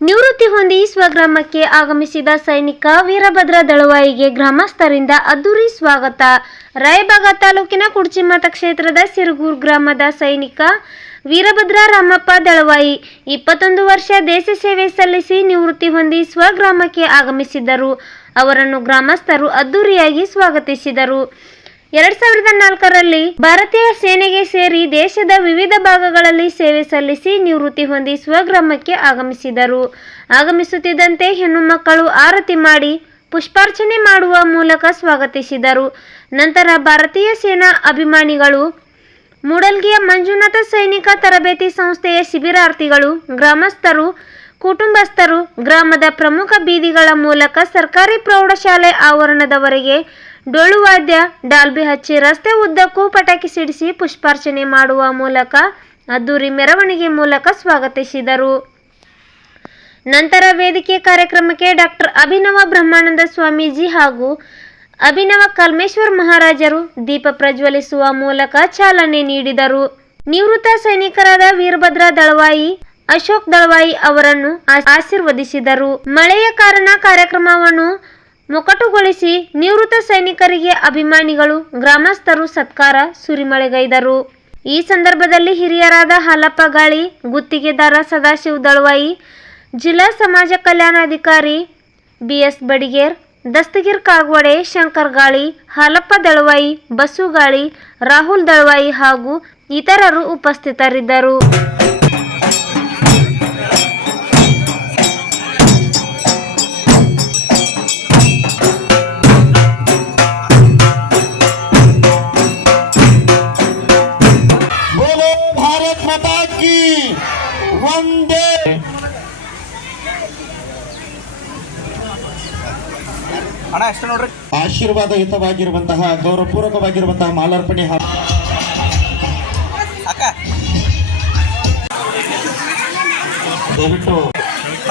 ನಿವೃತ್ತಿ ಹೊಂದಿ ಸ್ವಗ್ರಾಮಕ್ಕೆ ಆಗಮಿಸಿದ ಸೈನಿಕ ವೀರಭದ್ರ ದಳವಾಯಿಗೆ ಗ್ರಾಮಸ್ಥರಿಂದ ಅದ್ದೂರಿ ಸ್ವಾಗತ. ರಾಯಬಾಗ ತಾಲೂಕಿನ ಕುಡ್ಚಿಮಠ ಕ್ಷೇತ್ರದ ಸಿರುಗೂರು ಗ್ರಾಮದ ಸೈನಿಕ ವೀರಭದ್ರ ರಾಮಪ್ಪ ದಳವಾಯಿ ಇಪ್ಪತ್ತೊಂದು ವರ್ಷ ದೇಶ ಸೇವೆ ಸಲ್ಲಿಸಿ ನಿವೃತ್ತಿ ಹೊಂದಿ ಸ್ವಗ್ರಾಮಕ್ಕೆ ಆಗಮಿಸಿದ್ದರು. ಅವರನ್ನು ಗ್ರಾಮಸ್ಥರು ಅದ್ದೂರಿಯಾಗಿ ಸ್ವಾಗತಿಸಿದರು. ಎರಡ್ ಸಾವಿರದ ನಾಲ್ಕರಲ್ಲಿ ಭಾರತೀಯ ಸೇನೆಗೆ ಸೇರಿ ದೇಶದ ವಿವಿಧ ಭಾಗಗಳಲ್ಲಿ ಸೇವೆ ಸಲ್ಲಿಸಿ ನಿವೃತ್ತಿ ಹೊಂದಿ ಸ್ವಗ್ರಾಮಕ್ಕೆ ಆಗಮಿಸಿದರು. ಆಗಮಿಸುತ್ತಿದ್ದಂತೆ ಹೆಣ್ಣು ಮಕ್ಕಳು ಆರತಿ ಮಾಡಿ ಪುಷ್ಪಾರ್ಚನೆ ಮಾಡುವ ಮೂಲಕ ಸ್ವಾಗತಿಸಿದರು. ನಂತರ ಭಾರತೀಯ ಸೇನಾ ಅಭಿಮಾನಿಗಳು, ಮೂಡಲ್ಗಿಯ ಮಂಜುನಾಥ ಸೈನಿಕ ತರಬೇತಿ ಸಂಸ್ಥೆಯ ಶಿಬಿರಾರ್ಥಿಗಳು, ಗ್ರಾಮಸ್ಥರು, ಕುಟುಂಬಸ್ಥರು, ಗ್ರಾಮದ ಪ್ರಮುಖ ಬೀದಿಗಳ ಮೂಲಕ ಸರ್ಕಾರಿ ಪ್ರೌಢಶಾಲೆ ಆವರಣದವರೆಗೆ ಡೊಳ್ಳು ವಾದ್ಯ ಡಾಲ್ಬಿ ಹಚ್ಚಿ ರಸ್ತೆ ಉದ್ದಕ್ಕೂ ಪಟಾಕಿ ಸಿಡಿಸಿ ಪುಷ್ಪಾರ್ಚನೆ ಮಾಡುವ ಮೂಲಕ ಅದ್ದೂರಿ ಮೆರವಣಿಗೆ ಮೂಲಕ ಸ್ವಾಗತಿಸಿದರು. ನಂತರ ವೇದಿಕೆ ಕಾರ್ಯಕ್ರಮಕ್ಕೆ ಡಾಕ್ಟರ್ ಅಭಿನವ ಬ್ರಹ್ಮಾನಂದ ಸ್ವಾಮೀಜಿ ಹಾಗೂ ಅಭಿನವ ಕಲ್ಮೇಶ್ವರ್ ಮಹಾರಾಜರು ದೀಪ ಪ್ರಜ್ವಲಿಸುವ ಮೂಲಕ ಚಾಲನೆ ನೀಡಿದರು. ನಿವೃತ್ತ ಸೈನಿಕರಾದ ವೀರಭದ್ರ ದಳವಾಯಿ, ಅಶೋಕ್ ದಳವಾಯಿ ಅವರನ್ನು ಆಶೀರ್ವದಿಸಿದರು. ಮಳೆಯ ಕಾರಣ ಕಾರ್ಯಕ್ರಮವನ್ನು ಮೊಕಟುಗೊಳಿಸಿ ನಿವೃತ್ತ ಸೈನಿಕರಿಗೆ ಅಭಿಮಾನಿಗಳು, ಗ್ರಾಮಸ್ಥರು ಸತ್ಕಾರ ಸುರಿಮಳೆಗೈದರು. ಈ ಸಂದರ್ಭದಲ್ಲಿ ಹಿರಿಯರಾದ ಹಾಲಪ್ಪ ಗಾಳಿ, ಗುತ್ತಿಗೆದಾರ ಸದಾಶಿವ ದಳವಾಯಿ, ಜಿಲ್ಲಾ ಸಮಾಜ ಕಲ್ಯಾಣಾಧಿಕಾರಿ ಬಿಎಸ್ ಬಡಿಗೇರ್, ದಸ್ತಗಿರ್ ಕಾಗವಾಡೆ ಶಂಕರ್ ಗಾಳಿ, ಹಾಲಪ್ಪ ದಳವಾಯಿ ಬಸುಗಾಳಿ ಗಾಳಿ, ರಾಹುಲ್ ದಳವಾಯಿ ಹಾಗೂ ಇತರರು ಉಪಸ್ಥಿತರಿದ್ದರು. ಕಿ ಒಂದೇ. ಹಣ ಎಷ್ಟು ನೋಡ್ರಿ. ಆಶೀರ್ವಾದಯುತವಾಗಿರುವಂತಹ ಗೌರವಪೂರ್ವಕವಾಗಿರುವಂತಹ ಮಾಲಾರ್ಪಣೆ ಹಾಗೂ ದಯವಿಟ್ಟು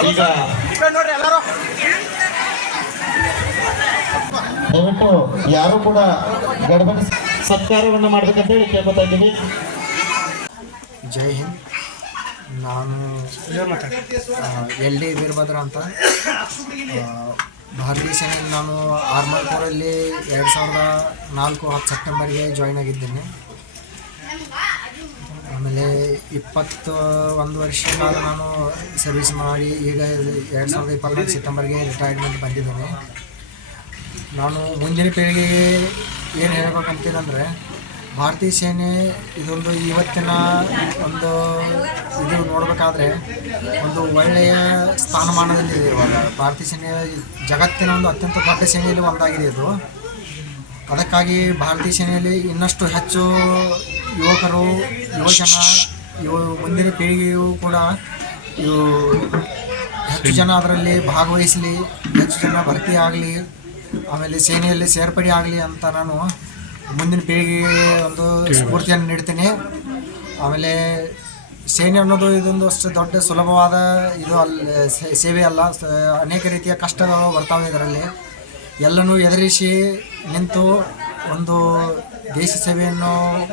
ಈಗ ದಯವಿಟ್ಟು ಯಾರು ಕೂಡ ಗಡಬಡಿಸಿ ಸತ್ಕಾರವನ್ನು ಮಾಡ್ಬೇಕಂತ ಹೇಳಿ ಕೇಳ್ಕೊತಾ ಜೈ ಹಿಂದ್. ನಾನು ಎಲ್ ಡಿ ವೀರಭದ್ರ ಅಂತ. ಭಾರತೀಯ ಸೇನೆಯಲ್ಲಿ ನಾನು ಆರ್ಮಲ್ ಕೋರಲ್ಲಿ ಎರಡು ಸಾವಿರದ ನಾಲ್ಕು ಹತ್ತು ಸೆಪ್ಟೆಂಬರ್ಗೆ ಜಾಯ್ನ್ ಆಗಿದ್ದೇನೆ. ಆಮೇಲೆ ಇಪ್ಪತ್ತು ಒಂದು ವರ್ಷ ನಾನು ಸರ್ವಿಸ್ ಮಾಡಿ, ಈಗ ಎರಡು ಸಾವಿರದ ಇಪ್ಪತ್ತೊಂದು ಸೆಪ್ಟೆಂಬರ್ಗೆ ರಿಟೈರ್ಮೆಂಟ್ ಬಂದಿದ್ದೇನೆ. ನಾನು ಮುಂದಿನ ಪೀಳಿಗೆಗೆ ಏನು ಹೇಳ್ಬೇಕಂತೀನಂದರೆ ಭಾರತೀಯ ಸೇನೆ ಇದೊಂದು ಇವತ್ತಿನ ಒಂದು ಇದು ನೋಡಬೇಕಾದ್ರೆ ಒಂದು ಒಳ್ಳೆಯ ಸ್ಥಾನಮಾನದಲ್ಲಿದೆ ಇವಾಗ. ಭಾರತೀಯ ಸೇನೆ ಜಗತ್ತಿನ ಒಂದು ಅತ್ಯಂತ ದೊಡ್ಡ ಸೇನೆಯಲ್ಲಿ ಒಂದಾಗಿದೆ ಇದು. ಅದಕ್ಕಾಗಿ ಭಾರತೀಯ ಸೇನೆಯಲ್ಲಿ ಇನ್ನಷ್ಟು ಹೆಚ್ಚು ಯುವಕರು, ಯುವಜನ, ಇವು ಮುಂದಿನ ಪೀಳಿಗೆಯು ಕೂಡ ಇವು ಹೆಚ್ಚು ಜನ ಅದರಲ್ಲಿ ಭಾಗವಹಿಸಲಿ, ಹೆಚ್ಚು ಜನ ಭರ್ತಿ ಆಗಲಿ ಆಮೇಲೆ ಸೇನೆಯಲ್ಲಿ ಸೇರ್ಪಡೆ ಆಗಲಿ ಅಂತ ನಾನು ಮುಂದಿನ ಪೀಳಿಗೆಗೆ ಒಂದು ಸ್ಫೂರ್ತಿಯನ್ನು ನೀಡ್ತೀನಿ. ಆಮೇಲೆ ಸೇನೆ ಅನ್ನೋದು ಇದೊಂದು ಅಷ್ಟು ದೊಡ್ಡ ಸುಲಭವಾದ ಇದು ಅಲ್ಲ ಸೇವೆ ಅಲ್ಲ. ಅನೇಕ ರೀತಿಯ ಕಷ್ಟಗಳು ಬರ್ತಾವೆ ಇದರಲ್ಲಿ. ಎಲ್ಲನೂ ಎದುರಿಸಿ ನಿಂತು ಒಂದು ದೇಶ ಸೇವೆಯನ್ನು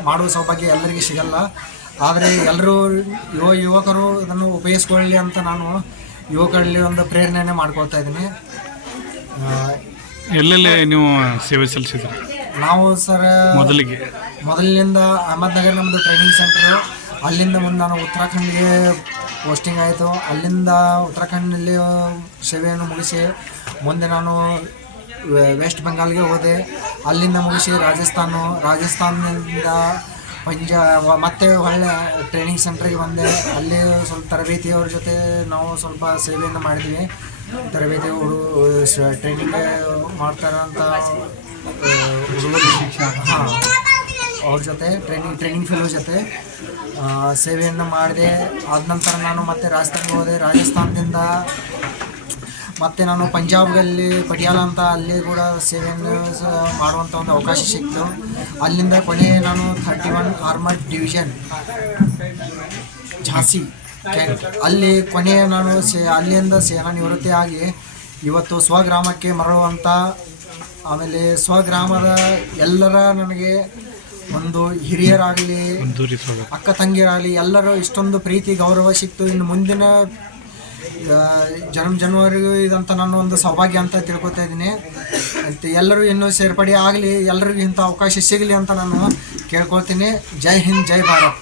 ಮಾಡುವ ಸೌಭಾಗ್ಯ ಎಲ್ಲರಿಗೂ ಸಿಗಲ್ಲ. ಆದರೆ ಎಲ್ಲರೂ ಯುವ ಯುವಕರು ಇದನ್ನು ಉಪಯೋಗಿಸ್ಕೊಳ್ಳಿ ಅಂತ ನಾನು ಯುವಕರಲ್ಲಿ ಒಂದು ಪ್ರೇರಣೆಯನ್ನು ಮಾಡ್ಕೊಳ್ತಾ ಇದ್ದೀನಿ. ಎಲ್ಲೆಲ್ಲಿ ನೀವು ಸೇವೆ ಸಲ್ಲಿಸಿದ್ರಿ? ನಾವು ಸರ್ ಮೊದಲಿಗೆ. ಮೊದಲಿನಿಂದ ಅಹಮದ್ನಗರ್ ನಮ್ಮದು ಟ್ರೈನಿಂಗ್ ಸೆಂಟರು ಅಲ್ಲಿಂದ ಮುಂದೆ ನಾನು ಉತ್ತರಾಖಂಡ್ಗೆ ಪೋಸ್ಟಿಂಗ್ ಆಯಿತು. ಅಲ್ಲಿಂದ ಉತ್ತರಾಖಂಡಲ್ಲಿ ಸೇವೆಯನ್ನು ಮುಗಿಸಿ ಮುಂದೆ ನಾನು ವೆಸ್ಟ್ ಬೆಂಗಾಲ್ಗೆ ಹೋದೆ. ಅಲ್ಲಿಂದ ಮುಗಿಸಿ ರಾಜಸ್ಥಾನ. ರಾಜಸ್ಥಾನದಿಂದ ಪಂಜಾಬ್ ಮತ್ತೆ ಒಳ್ಳೆ ಟ್ರೈನಿಂಗ್ ಸೆಂಟ್ರಿಗೆ ಬಂದೆ. ಅಲ್ಲಿ ಸ್ವಲ್ಪ ತರಬೇತಿಯವ್ರ ಜೊತೆ ನಾವು ಸ್ವಲ್ಪ ಸೇವೆಯನ್ನು ಮಾಡಿದ್ವಿ. ತರಬೇತಿ ಹುಡು ಟ್ರೈನಿಂಗ್ ಮಾಡ್ತಾರಂತ ಹಾಂ, ಅವ್ರ ಜೊತೆ ಟ್ರೈನಿಂಗ್ ಟ್ರೈನಿಂಗ್ ಫೆಲೋ ಜೊತೆ ಸೇವೆಯನ್ನು ಮಾಡಿದೆ. ಆದ ನಂತರ ನಾನು ಮತ್ತೆ ರಾಜಸ್ಥಾನ್ಗೆ ಹೋದೆ. ರಾಜಸ್ಥಾನದಿಂದ ಮತ್ತೆ ನಾನು ಪಂಜಾಬ್ನಲ್ಲಿ ಪಟಿಯಾಲ ಅಂತ ಅಲ್ಲಿ ಕೂಡ ಸೇವೆಯನ್ನು ಮಾಡುವಂಥ ಒಂದು ಅವಕಾಶ ಸಿಕ್ತು ಅಲ್ಲಿಂದ ಕೊನೆ ನಾನು thirty one armoured division Jhansi ಅಲ್ಲಿ ಕೊನೆ ನಾನು ಸೇ ಅಲ್ಲಿಂದ ಸೇನಾ ನಿವೃತ್ತಿ ಆಗಿ ಇವತ್ತು ಸ್ವಗ್ರಾಮಕ್ಕೆ ಮರಳುವಂಥ ಆಮೇಲೆ ಸ್ವಗ್ರಾಮದ ಎಲ್ಲರ ನನಗೆ ಒಂದು ಹಿರಿಯರಾಗಲಿ ಅಕ್ಕ ತಂಗಿಯರಾಗಲಿ ಎಲ್ಲರೂ ಇಷ್ಟೊಂದು ಪ್ರೀತಿ ಗೌರವ ಸಿಕ್ತು. ಇನ್ನು ಮುಂದಿನ ಜನ್ಮ ಜನವರಿಗೂ ಇದಂತ ನನ್ನ ಒಂದು ಸೌಭಾಗ್ಯ ಅಂತ ತಿಳ್ಕೊತಾ ಇದ್ದೀನಿ. ಮತ್ತು ಎಲ್ಲರೂ ಇನ್ನೂ ಸೇರ್ಪಡೆ ಆಗಲಿ, ಎಲ್ಲರಿಗೂ ಇಂಥ ಅವಕಾಶ ಸಿಗಲಿ ಅಂತ ನಾನು ಕೇಳ್ಕೊಳ್ತೀನಿ. ಜೈ ಹಿಂದ್, ಜೈ ಭಾರತ್.